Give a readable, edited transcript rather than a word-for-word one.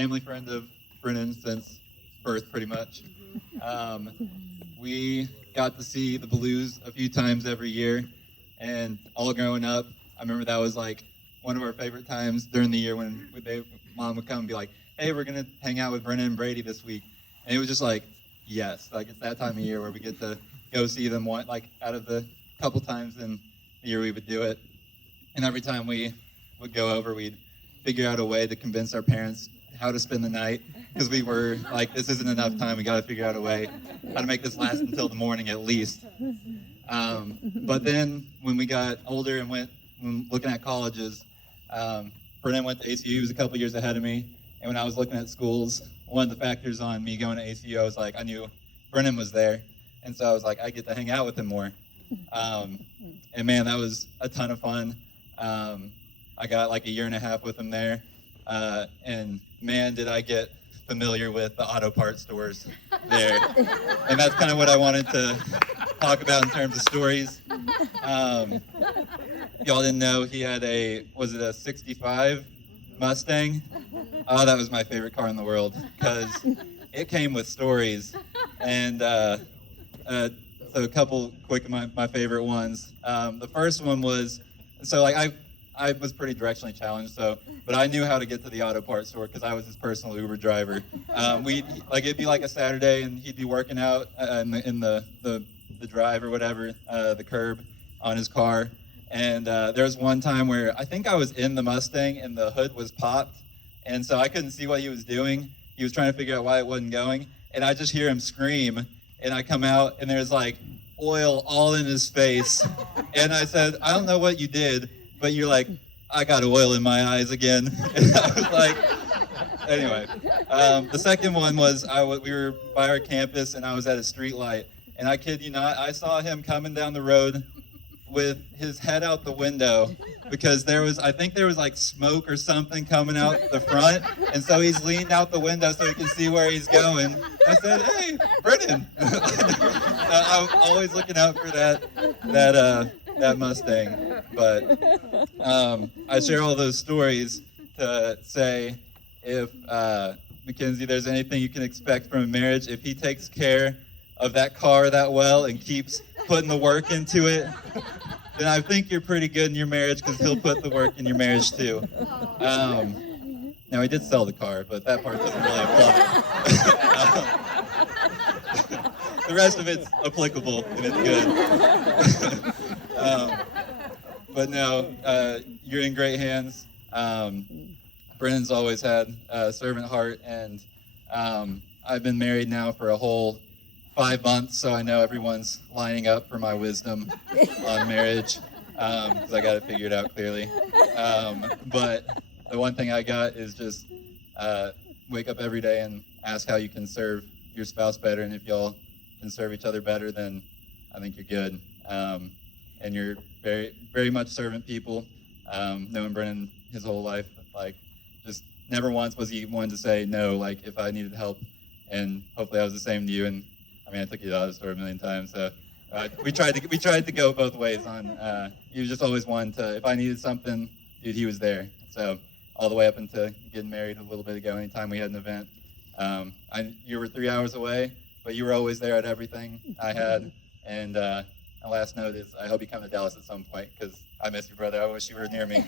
family friend of Brennan since birth, pretty much. We got to see the Blues a few times every year, and all growing up, I remember that was like one of our favorite times during the year when mom would come and be like, "Hey, we're gonna hang out with Brennan and Brady this week," and it was just like, yes, like it's that time of year where we get to go see them like out of the couple times in the year we would do it, and every time we would go over, we'd figure out a way to convince our parents how to spend the night, because we were like, this isn't enough time, we got to figure out a way how to make this last until the morning at least. But then when we got older and when looking at colleges, Brennan went to ACU. He was a couple years ahead of me, and when I was looking at schools, one of the factors on me going to ACU, I was like, I knew Brennan was there, and so I was like, I get to hang out with him more. And man, that was a ton of fun. I got like a year and a half with him there, and man, did I get familiar with the auto parts stores there. And that's kind of what I wanted to talk about in terms of stories. Y'all didn't know he had was it a 65 Mustang? Oh, that was my favorite car in the world, because it came with stories. And so a couple quick of my favorite ones. The first one was, so like I was pretty directionally challenged, but I knew how to get to the auto parts store because I was his personal Uber driver. It'd be like a Saturday, and he'd be working out in the drive or whatever, the curb on his car. And there was one time where I think I was in the Mustang and the hood was popped, and so I couldn't see what he was doing. He was trying to figure out why it wasn't going, and I just hear him scream, and I come out, and there's like oil all in his face. And I said, I don't know what you did, but you're like, I got oil in my eyes again. And I was like, anyway. The second one was we were by our campus, and I was at a street light, and I kid you not, I saw him coming down the road with his head out the window, because I think there was like smoke or something coming out the front, and so he's leaned out the window so he can see where he's going. I said, "Hey, Brennan!" I'm always looking out for that Mustang. But I share all those stories to say, if Mackenzie, there's anything you can expect from a marriage, if he takes care of that car that well and keeps putting the work into it, then I think you're pretty good in your marriage, because he'll put the work in your marriage too. Now, he did sell the car, but that part doesn't really apply. The rest of it's applicable, and it's good. But no, you're in great hands. Brennan's always had a servant heart, and I've been married now for a whole 5 months, so I know everyone's lining up for my wisdom on marriage, because I got it figured out clearly. But the one thing I got is just wake up every day and ask how you can serve your spouse better, and if y'all can serve each other better, then I think you're good. And you're very, very much servant people. Knowing Brennan his whole life, like, just never once was he one to say no, like, if I needed help. And hopefully I was the same to you. And I mean, I took you to the auto store a million times, so we tried to go both ways on. He was just always one to, if I needed something, dude, he was there. So all the way up into getting married a little bit ago, anytime we had an event, you were 3 hours away, but you were always there at everything I had. And my last note is, I hope you come to Dallas at some point, because I miss you, brother. I wish you were near me.